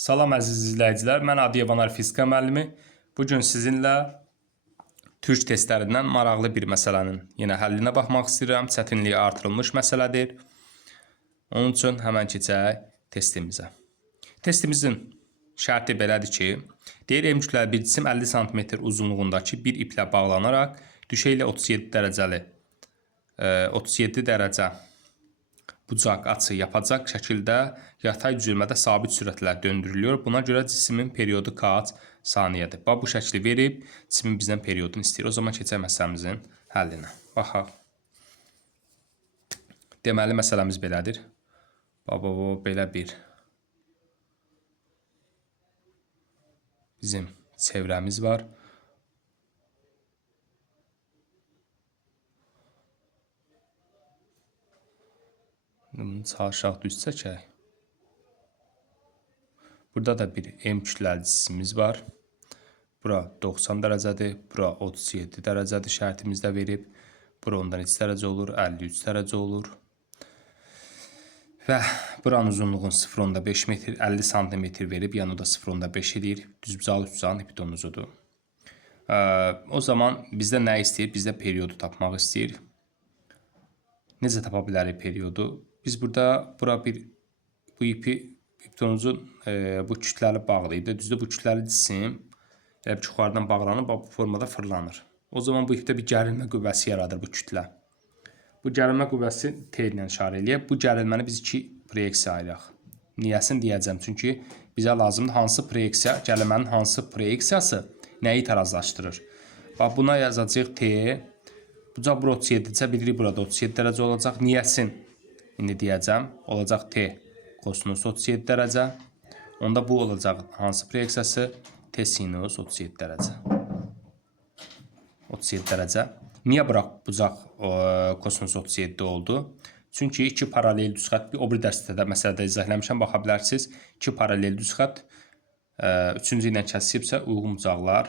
Salam əziz izləyicilər, mən Adiyevan Fizika müəllimi. Bugün sizinlə türk testlərindən maraqlı bir məsələnin yenə həllinə baxmaq istəyirəm. Çətinliyi artırılmış məsələdir. Onun üçün həmən keçək testimizə. Testimizin şərti belədir ki, deyir M kütləli bir cisim 50 sm uzunluğundakı bir iplə bağlanaraq düşey ilə 37 dərəcə bucaq açı yapacaq şəkildə yatay düzülmədə sabit sürətlə döndürülüyor. Buna görə cismin periodu kaç saniyədir? Bu şəkli verib, cismin bizdən periodunu istəyir. O zaman keçək məsələmizin həllinə. Baxaq. Deməli, məsələmiz belədir. Belə bir bizim çevrəmiz var. Bunu aşağı düz çəkək. Burada da bir M kütləli cisimimiz var. Bura 90 dərəcədir, bura 37 dərəcədir şərtimizdə verib. Bura ondan 3 dərəcə olur, 53 dərəcə olur. Və buranın uzunluğun 0,5 metr, 50 sm verib, yəni o da 0,5 edir. Düzbucaqlı üçbucağın hipotenuzudur. O zaman bizdə nə istəyir? Bizdə periodu tapmaq istəyir. Necə tapa bilərik periodu? Biz burada bu ipi hipotenuzun bu kütləli bağlayıb da, düzdür, bu kütləli cisim elə bir yuxarıdan bağlanır, bu formada fırlanır. O zaman bu ipdə bir gərilmə qüvvəsi yaradır bu kütlə. Bu gərilmə qüvvəsi T ilə işarə eləyək. Bu gərilməni biz iki proyeksiya ayıraq. Niyəsini deyəcəm, çünki bizə lazımdır hansı proyeksiya, gərilmənin hansı proyeksiyası nəyi tarazlaşdırır. Bax, buna yazacaq T. Bucaq bura 37-cə bilirik, burada 37 dərəcə olacaq. Niyəsin, indi deyəcəm, olacaq T kosinus 37 dərəcə. Onda bu olacaq hansı proyeksiyası? T sinus 37 dərəcə. 37 dərəcə. Niyə bucaq kosinus 37 oldu? Çünki iki paralel düz xətt, o bir dərsdə də məsələdə izah eləmişəm, baxa bilərsiniz. İki paralel düz xətt üçüncü ilə kəsibsə uyğun bucaqlar,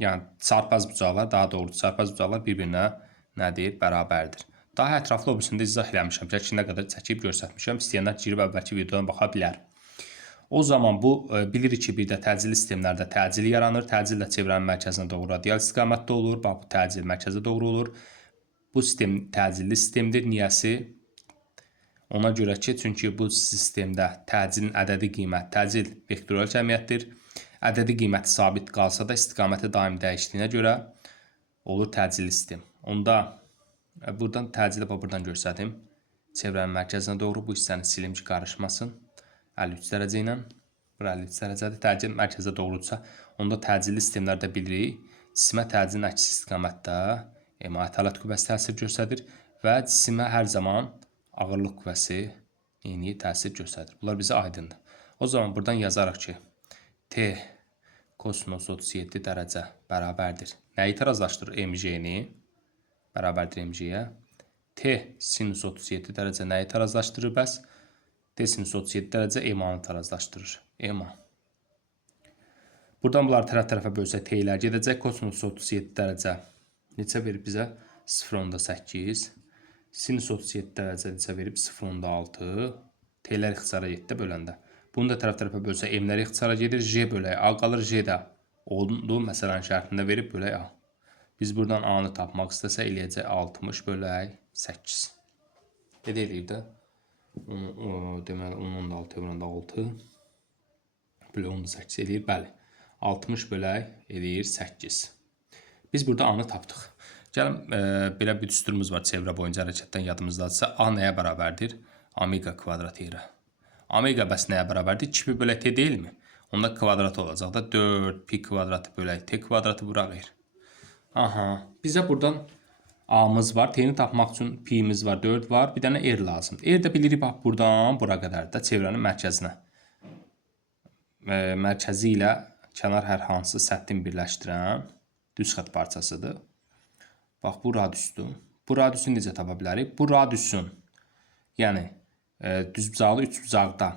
yəni çarpaz bucaqlar, daha doğrusu çarpaz bucaqlar bir-birinə nədir? Bərabərdir. Daha ətraflı obisində izah eləmişəm. Şəkildə qədər çəkib göstərmişəm. İstəyənlər girib əvvəlki videodan baxa bilər. O zaman bu bilirik ki, bir də təcili sistemlərdə təcil yaranır. Təcil də çevrənin mərkəzinə doğru radial istiqamətdə olur. Bax, bu təcil mərkəzə doğru olur. Bu sistem təcilli sistemdir. Niyəsi? Ona görə ki, çünki bu sistemdə təcilin ədədi qiymət, təcil vektoral cəmiyyətdir. Ədədi qiyməti sabit qalsa da istiqaməti daim dəyişdiyinə görə olur təcilli sistem. Onda buradan təcili buradan göstərdim. Çevrənin mərkəzinə doğru bu hissəni silim ki, qarışmasın. 53 dərəcə ilə. Bura 53 dərəcədir. Təcil mərkəzə doğrudursa, onda təcilli sistemlərdə bilirik. Cisimə təcilin əksi istiqamətdə italat qüvvəsi təsir göstərir və cisimə hər zaman ağırlıq qüvvəsi eyni təsir göstərir. Bunlar bizə aydındır. O zaman buradan yazarıq ki, T kosinus 37 dərəcə bərabərdir. Nəyi tarazlaşdırır? MJ-ni bərabərdir MJ-yə. T sinus 37 dərəcə nəyi tarazlaşdırır bəs? T sinus 37 dərəcə EMA-nı tarazlaşdırır. EMA. Buradan bunları tərəf-tərəfə bölsək T-lər gedəcək. Kosinus 37 dərəcə neçə verib bizə? 0,8. Sinus 37 dərəcə neçə verib? 0,6. T-lər ixtisara getdi böləndə. Bunu da tərəf-tərəfə bölsək M-lər ixtisara gedir. J bölək A qalır. J də oldu. Məsələn, şərtində verib bölək A. Biz buradan A-nı tapmaq istəsə eləyəcək 60 bölək 8. Belə eləyib də. Deməli, 10-6 bölək 18 eləyir. Bəli, 60 bölək eləyir 8. Biz burada A-nı tapdıq. Gəlin, belə bir düsturumuz var çevrə boyunca hərəkətdən yadımızdadırsa. A nəyə bərabərdir? Omega kvadrat yerə. Omega bəs nəyə bərabərdir? 2 bölək T deyilmi? Onda kvadrat olacaq da 4 pi kvadratı bölək T kvadratı bura verir. Aha, bizə buradan A-mız var. T-ni tapmaq üçün pi-miz var, 4 var. Bir dənə R lazımdır. R də bilirik, bax, buradan bura qədər də çevrənin mərkəzinə. Mərkəzi ilə kənar hər hansı səttin birləşdirən düz xətt parçasıdır. Bax, bu radiusdur. Bu radiusu necə tapa bilərik? Bu radiusun, yəni düzbucaqlı üçbucaqda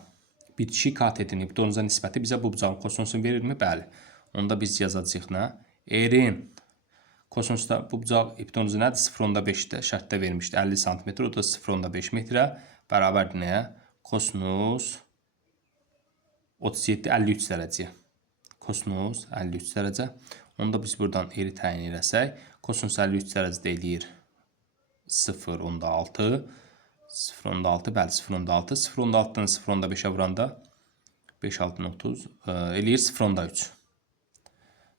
bitişik katetin hipotenuza nisbəti bizə bu bucağın kosinusunu verirmi? Bəli. Onda biz yazacağıq nə? R-in kosinusda bu bucaq hipotenuzu nədir? 0,5-də şərtdə vermişdi. 50 sm, o da 0,5 metrə bərabərdir nəyə? Kosinus 37-53 dərəcə. Kosinus 53 dərəcə. Onda biz buradan eri təyin eləsək, kosinus 53 dərəcədə eləyir 0.6. 0.6, bəli 0.6. 0.6-dan 0.5-ə vuranda 5, 6, 30 eləyir 0.3.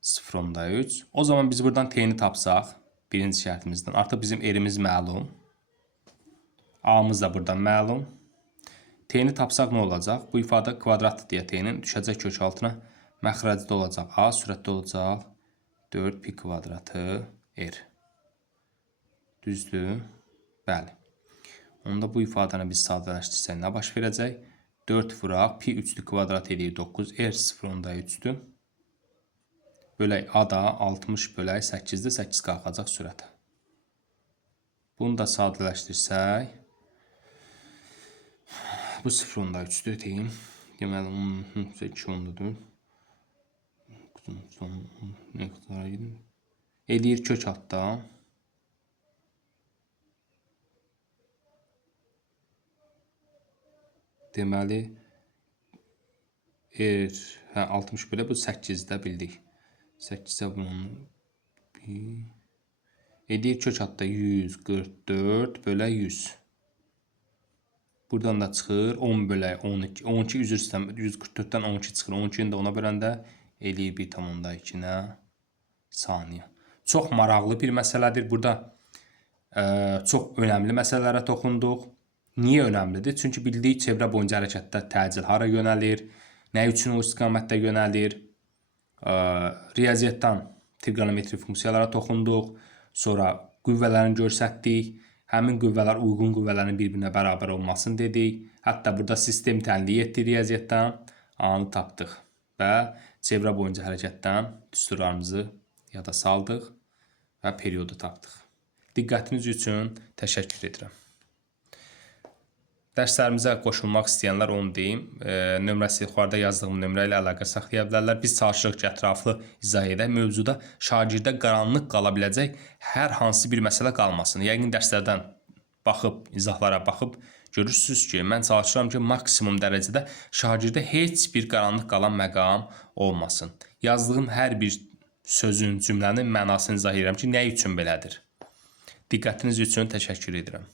0.3. O zaman biz buradan t-ni tapsaq, birinci şərtimizdən, artıq bizim erimiz məlum. A-mız da buradan məlum. T-ni tapsaq nə olacaq? Bu ifadə kvadratdır deyə t-nin düşəcək kök altına. Məxrəcdə olacaq A, sürətdə olacaq 4 pi kvadratı r. Düzdür? Bəli. Onda bu ifadəni biz sadələşdirsək nə baş verəcək? 4 vuraq, pi 3'lü kvadrat edir 9, r 0.3'dür. Bölək A da 60 bölək 8'də 8 qalxacaq sürətə. Bunu da sadələşdirsək, bu 0.3'dür deyim. Deməli, onun 2 onludur. Ne kadar gidin? Eləyir kök altda. Deməli, 60 belə bu 8'də bildik. 8'də bunun eləyir kök altda 144 bölək 100. Buradan da çıxır 10 bölək 12. 12 üzr istəyirəm. 144'dən 12 çıxır. 12'ni də ona böləndə eləyir 1,2 saniyə. Çox maraqlı bir məsələdir. Burada çox önəmli məsələlərə toxunduq. Niyə önəmlidir? Çünki bildik çevrə boyunca hərəkətdə təcil hara yönəlir, nə üçün o istiqamətdə yönəlir. Riyaziyyatdan trigonometri funksiyalara toxunduq. Sonra qüvvələrini göstərdik. Həmin qüvvələr uyğun qüvvələrin bir-birinə bərabər olmasını dedik. Hətta burada sistem tənliq etdik riyaziyyatdan. A-nı tapdıq və çevrə boyunca hərəkətdən düsturlarımızı yada saldıq və periodu tapdıq. Diqqətiniz üçün təşəkkür edirəm. Dərslərimizə qoşulmaq istəyənlər onu deyim. Nömrəsi yuxarıda yazdığım nömrə ilə əlaqə saxlaya bilərlər. Biz çalışırıq ki, ətraflı izah edək. Mövzuda şagirdə qaranlıq qala biləcək hər hansı bir məsələ qalmasın. Yəqin dərslərdən baxıb, izahlara baxıb görürsünüz ki, mən çalışıram ki, maksimum dərəcədə şagirdə heç bir qaranlıq qalan məqam olmasın. Yazdığım hər bir sözün, cümlənin mənasını izah edirəm ki, nə üçün belədir. Diqqətiniz üçün təşəkkür edirəm.